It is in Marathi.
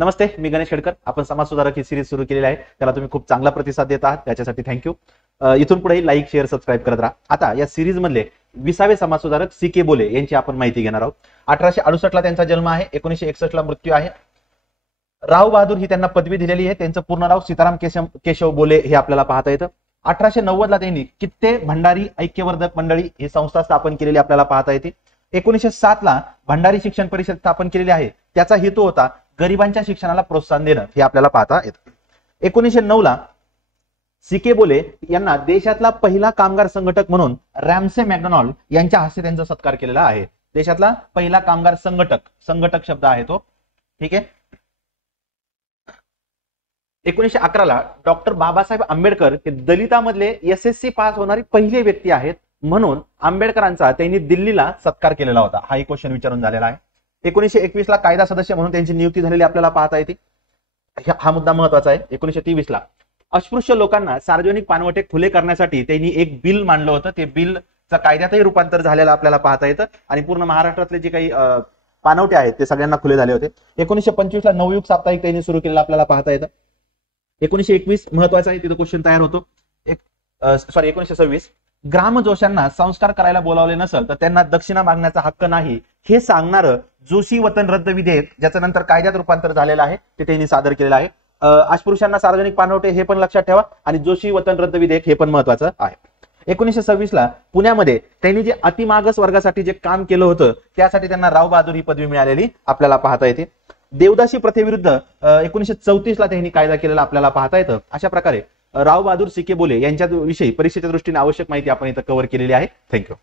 नमस्ते, मी गणेश खेडकर. आपण समाज सुधारक ही सिरीज सुरू केलेली आहे. त्याला तुम्ही खूप चांगला प्रतिसाद देत आहात, त्याच्यासाठी थँक्यू. इथून पुढे लाईक, शेअर, सबस्क्राईब करत राहा. आता या सिरीज मधले 20वे समाज सुधारक सी.के. बोले यांची आपण माहिती घेणार आहोत. 1868 ला त्यांचा जन्म आहे, 1961 ला मृत्यू आहे. राव बहादूर ही त्यांना पदवी दिलेली आहे. त्यांचं पूर्ण नाव सीताराम केशव बोले हे आपल्याला पाहता येतं. 1890 ला त्यांनी कित्ते भंडारी ऐक्यवर्धक मंडळी ही संस्था स्थापन केलेली आपल्याला पाहता येते. 1907 ला भंडारी शिक्षण परिषद स्थापन केलेली आहे. त्याचा हेतू होता गरिबांच्या शिक्षणाला प्रोत्साहन देणं, हे आपल्याला पाहता येतं. 1909 ला सी.के. बोले यांना देशातला पहिला कामगार संघटक म्हणून रॅमसे मॅकडोनाल्ड यांच्या हस्ते त्यांचा सत्कार केलेला आहे. देशातला पहिला कामगार संघटक शब्द आहे तो. ठीक आहे. 1911 ला डॉक्टर बाबासाहेब आंबेडकर हे दलितामधले SSC पास होणारी पहिली व्यक्ती आहेत, म्हणून आंबेडकरांचा त्यांनी दिल्लीला सत्कार केलेला होता. हा एक क्वेश्चन विचारून झालेला आहे. 1921 ला कायदा सदस्य म्हणून त्यांची नियुक्ती झालेली आपल्याला पाहता येते. हा मुद्दा महत्वाचा आहे. 1923 ला अस्पृश्य लोकांना सार्वजनिक पाणवठे खुले करण्यासाठी त्यांनी एक बिल मांडलं होतं. ते बिलचं कायद्यातही रूपांतर झालेलं आपल्याला पाहता येतं आणि पूर्ण महाराष्ट्रातले जे काही पाणवठे आहेत ते सगळ्यांना खुले झाले होते. 1925 ला नवयुग साप्ताहिक त्यांनी सुरू केलेलं आपल्याला पाहता येतं. 1921 महत्वाचा आहे, तिथं क्वेश्चन तयार होतो. 1926 ग्रामजोशांना संस्कार करायला बोलावले नसेल तर त्यांना दक्षिणा मागण्याचा हक्क नाही, हे सांगणारं जोशी वतन रद्द विधेयक, ज्याचं नंतर कायद्यात रूपांतर झालेलं आहे, ते त्यांनी सादर केलेलं आहे. अस्पृश्यांना सार्वजनिक पाणवठे हे पण लक्षात ठेवा आणि जोशी वतन रद्द विधेयक हे पण महत्वाचं आहे. 1926 ला पुण्यामध्ये त्यांनी जे अतिमागास वर्गासाठी जे काम केलं होतं त्यासाठी त्यांना राव बहादूर ही पदवी मिळालेली आपल्याला पाहता येते. देवदासी प्रथेविरुद्ध 1934 ला त्यांनी कायदा केलेला आपल्याला पाहता येतं. अशा प्रकारे राव बहादूर सी.के. बोले यांच्या विषयी परीक्षेच्या दृष्टीने आवश्यक माहिती आपण इथं कव्हर केलेली आहे. थँक्यू.